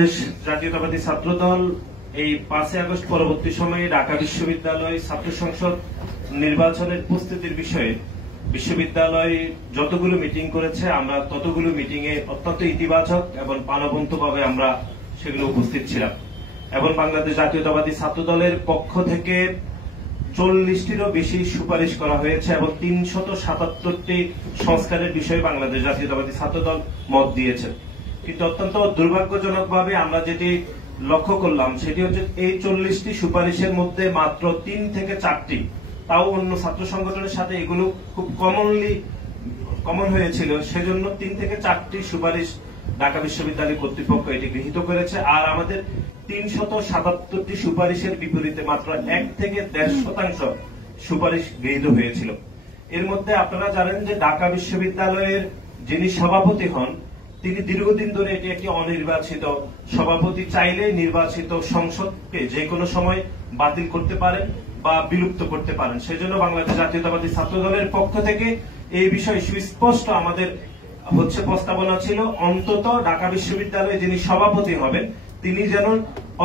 বাংলাদেশ জাতীয়তাবাদী ছাত্রদল এই 5 আগস্ট পরবর্তী সময়ে ঢাকা বিশ্ববিদ্যালয় ছাত্র সংসদ নির্বাচনের প্রস্তুতির বিষয়ে বিশ্ববিদ্যালয় যতগুলো মিটিং করেছে আমরা ততগুলো মিটিং এ অত্যন্ত ইতিবাচক এবং প্রাণবন্তভাবে আমরা সেগুলো উপস্থিত ছিলাম এবং বাংলাদেশ জাতীয়তাবাদী ছাত্রদলের পক্ষ থেকে 40টিরও বেশি সুপারিশ করা হয়েছে এবং 377টি সংস্কারের বিষয়ে বাংলাদেশ জাতীয়তাবাদী ছাত্রদল মত দিয়েছে। কিন্তু অত্যন্ত দুর্ভাগ্যজনকভাবে আমরা যেটি লক্ষ্য করলাম সেটি হচ্ছে এই 40টি সুপারিশের মধ্যে মাত্র 3 থেকে 4টি, তাও অন্য ছাত্র সংগঠনের সাথে এগুলো খুব কমন হয়েছিল, সেজন্য 3 থেকে 4টি সুপারিশ ঢাকা বিশ্ববিদ্যালয় কর্তৃপক্ষ এটি গৃহীত করেছে। আর আমাদের 377টি সুপারিশের বিপরীতে মাত্র 1 থেকে 1.5% সুপারিশ গৃহীত হয়েছিল। এর মধ্যে আপনারা জানেন যে ঢাকা বিশ্ববিদ্যালয়ের যিনি সভাপতি হন তিনি দীর্ঘদিন ধরে এটি একটি অনির্বাচিত সভাপতি, চাইলে নির্বাচিত সংসদকে যে কোনো সময় বাতিল করতে পারেন বা বিলুপ্ত করতে পারেন। সেজন্য বাংলাদেশ জাতীয়তাবাদী ছাত্রদলের পক্ষ থেকে এই বিষয়ে সুস্পষ্ট আমাদের প্রস্তাবনা ছিল, অন্তত ঢাকা বিশ্ববিদ্যালয়ে যিনি সভাপতি হবেন তিনি যেন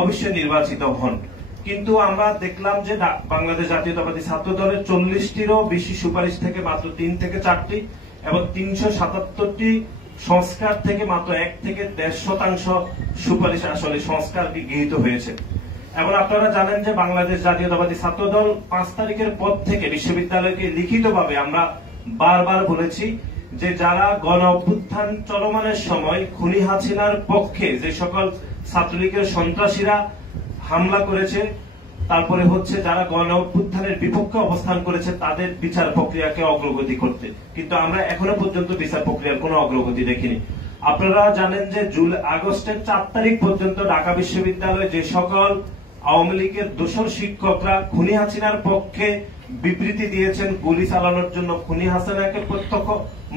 অবশ্যই নির্বাচিত হন। কিন্তু আমরা দেখলাম যে বাংলাদেশ জাতীয়তাবাদী ছাত্রদলের 40টিরও বেশি সুপারিশ থেকে মাত্র 3 থেকে 4টি এবং 377টি সংস্কার থেকে মাত্র 1 থেকে 1.5% সুপারিশ আসলে সংস্কার গৃহীত হয়েছে। এবং আপনারা জানেন যে বাংলাদেশ জাতীয়তাবাদী ছাত্রদল 5 তারিখের পর থেকে বিশ্ববিদ্যালয়কে লিখিতভাবে আমরা বারবার বলেছি যে যারা গণ অভ্যুত্থান চলমানের সময় খুনি হাসিনার পক্ষে যে সকল ছাত্রলীগের সন্ত্রাসীরা হামলা করেছে, তারপরে যারা গণ অভ্যুত্থানের বিপক্ষে অবস্থান করেছে তাদের বিচার প্রক্রিয়াকে অগ্রগতি করতে, কিন্তু আমরা এখনো পর্যন্ত বিচার প্রক্রিয়ার কোনো অগ্রগতি দেখিনি। আপনারা জানেন যে আগস্টের 4 তারিখ পর্যন্ত ঢাকা বিশ্ববিদ্যালয়ে যে সকল আওয়ামী লীগের দোসর শিক্ষকরা খুনি হাসিনার পক্ষে বিবৃতি দিয়েছেন, গুলি চালানোর জন্য খুনি হাসিনাকে প্রত্যক্ষ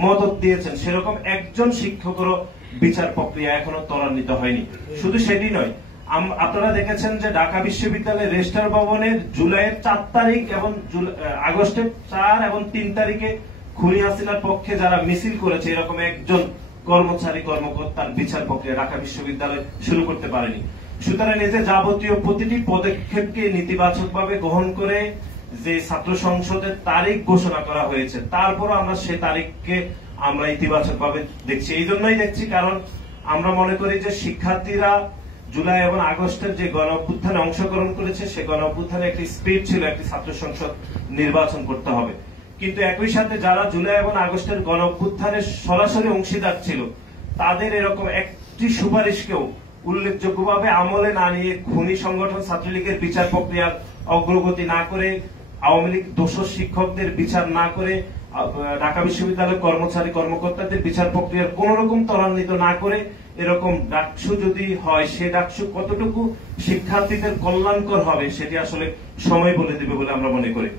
মদত দিয়েছেন, সেরকম একজন শিক্ষকেরও বিচার প্রক্রিয়া এখনো ত্বরান্বিত হয়নি। শুধু সেটি নয়, আপনারা দেখেছেন যে ঢাকা বিশ্ববিদ্যালয়ের রেজিস্ট্রার ভবনের জুলাইয়ের 4 তারিখ এবং আগস্টের 4 এবং 3 তারিখে খুনি হাসিনার পক্ষে যারা মিছিল করেছে এরকম একজন কর্মকর্তার বিচার প্রক্রিয়া ঢাকা বিশ্ববিদ্যালয় শুরু করতে পারেনি। সুতরাং এই যে যাবতীয় প্রতিটি পদক্ষেপকে নেতিবাচকভাবে গ্রহণ করে যে ছাত্র সংসদের তারিখ ঘোষণা করা হয়েছে, তারপরও আমরা সেই তারিখকে আমরা ইতিবাচকভাবে দেখছি। এই জন্যই দেখছি কারণ আমরা মনে করি যে শিক্ষার্থীরা জুলাই এবং আগস্টের যে গণ অভ্যুত্থানে অংশগ্রহণ করেছে সে গণ অভ্যুত্থানে একটি স্পিড ছিল, একটি ছাত্র সংসদ নির্বাচন করতে হবে। কিন্তু একই সাথে যারা জুলাই এবং আগস্টের গণ অভ্যুত্থানের সরাসরি অংশীদার ছিল তাদের এরকম একটি সুপারিশকেও উল্লেখযোগ্যভাবে আমলে না নিয়ে খুনি সংগঠন ছাত্রলীগের বিচার প্রক্রিয়ার অগ্রগতি না করে, আওয়ামী লীগ দোষর শিক্ষকদের বিচার না করে, ঢাকা বিশ্ববিদ্যালয়ের কর্মকর্তাদের বিচার প্রক্রিয়ার কোন রকম ত্বরান্বিত না করে এরকম ডাকসু যদি হয়, সে ডাকসু কতটুকু শিক্ষার্থীদের কল্যাণকর হবে সেটি আসলে সময় বলে দেবে বলে আমরা মনে করি।